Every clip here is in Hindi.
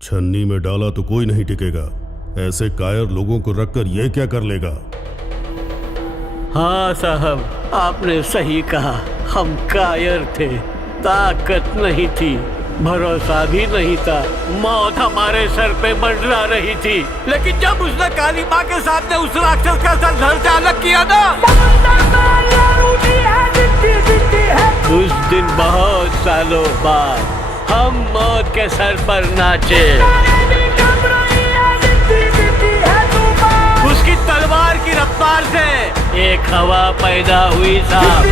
छन्नी में डाला तो कोई नहीं टिकेगा। ऐसे कायर लोगों को रखकर ये क्या कर लेगा? हाँ साहब, आपने सही कहा। हम कायर थे, ताकत नहीं थी, भरोसा भी नहीं था। मौत हमारे सर पे मंडरा रही थी, लेकिन जब उसने काली माँ के सामने उस राक्षस का सर धड़ से अलग किया ना, उस दिन बहुत सालों बाद हम मौत के सर पर नाचे। उसकी तलवार की रफ्तार से एक हवा पैदा हुई साहब।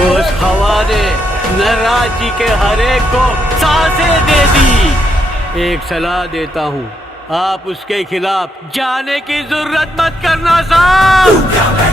उस हवा ने नटराज जी के हर एक को सांसें दे दी। एक सलाह देता हूँ, आप उसके खिलाफ जाने की जरूरत मत करना साहब।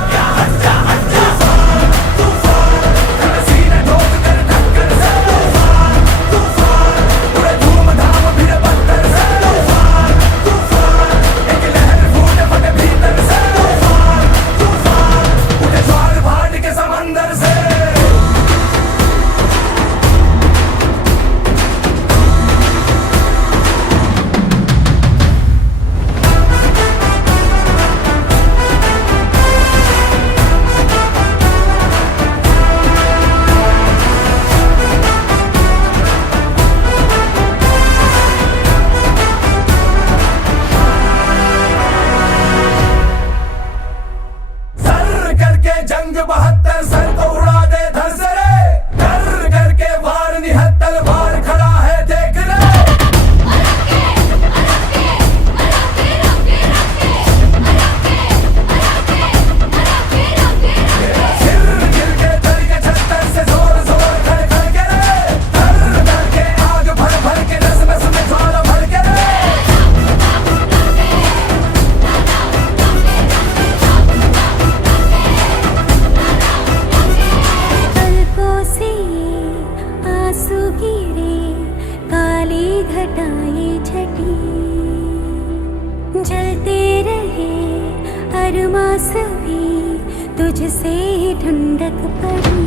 तुझसे ठंडक पड़ी।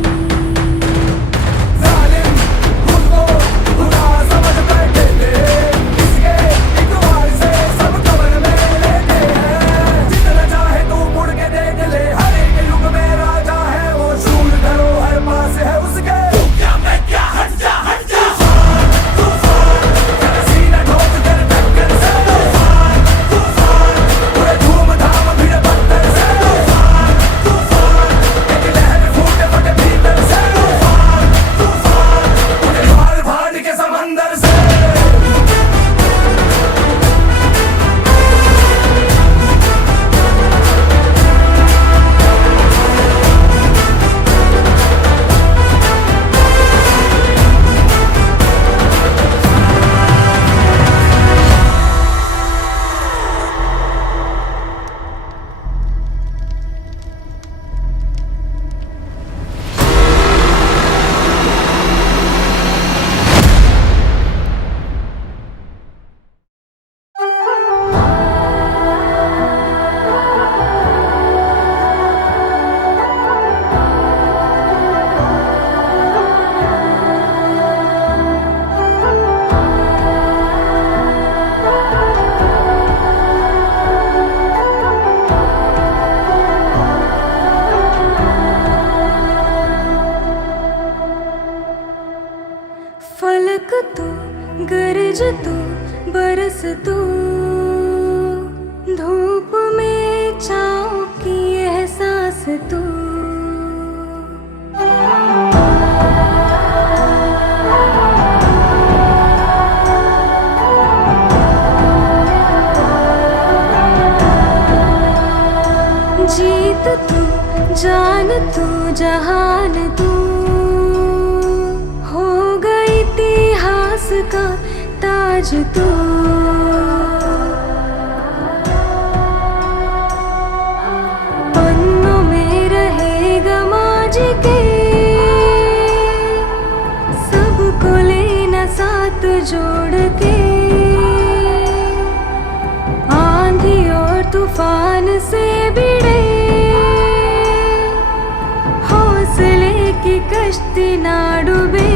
फलक तू, गरज तू, बरस तू, धूप में छाँव की एहसास तू। जीत तू, जान तू, जहान तू, इतिहास का ताज तू। पन्नों में रहेगा माजी के, सबको लेना साथ जोड़ के। आंधी और तूफान से भिड़े हौसले की कश्ती ना डूबे।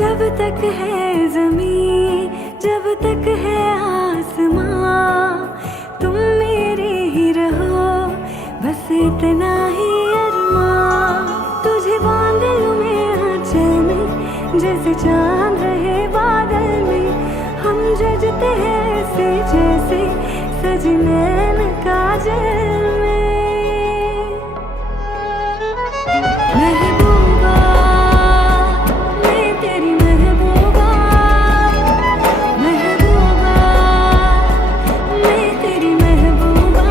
जब तक है ज़मीं, जब तक है आसमां, तुम मेरे ही रहो, बस इतना ही अरमां। तुझे बांध लूं मैं आंचल में, जैसे चांद रहे बादल में। हम जजते हैं ऐसे जैसे सजे नैन काजल में। महबूबा, मैं तेरी महबूबा, महबूबा, मैं तेरी महबूबा,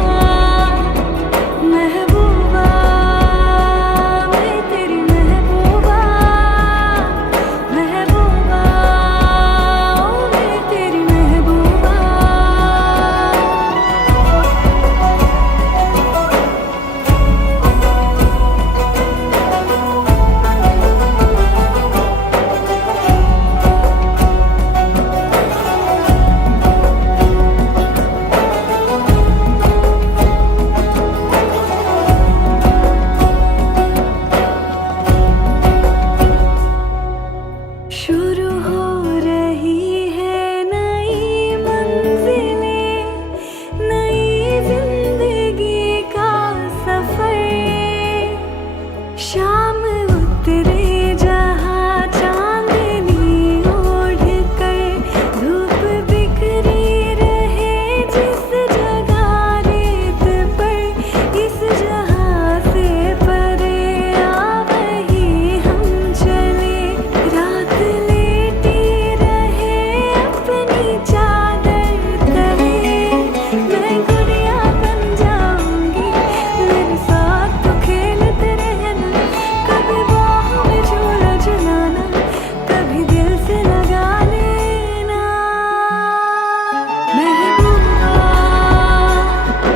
महबूबा, मैं तेरी महबूबा, महबूबा, मैं तेरी महबूबा। शुरू हो रही है नई मंजिलें, नई जिंदगी का सफर। शाम उतरे जहाँ चांदनी ओढ़ कर, धूप बिखरी रहे जिस जगह रेत पर। इस जहाँ से परे आ वही हम चले, रात लेटी रहे अपनी चादर तले। मैं गुड़िया बन जाऊंगी, मेरे साथ तो खेलते रहना। कभी बाहों में झूला झुलाना, कभी दिल से लगा लेना। महबूबा,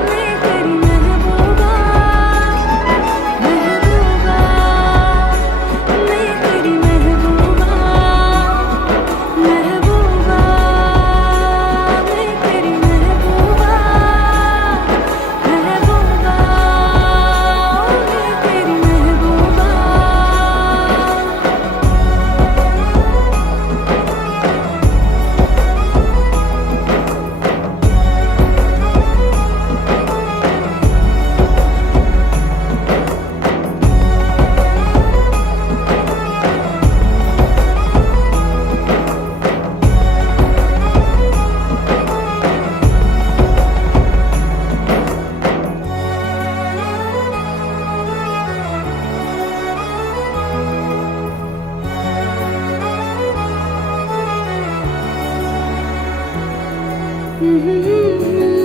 मैं तेरी महबूबा, महबूबा, मैं तेरी महबूबा, महबूबा, मैं तेरी महबूबा, महबूबा, मैं तेरी महबूबा। Mm-hmm.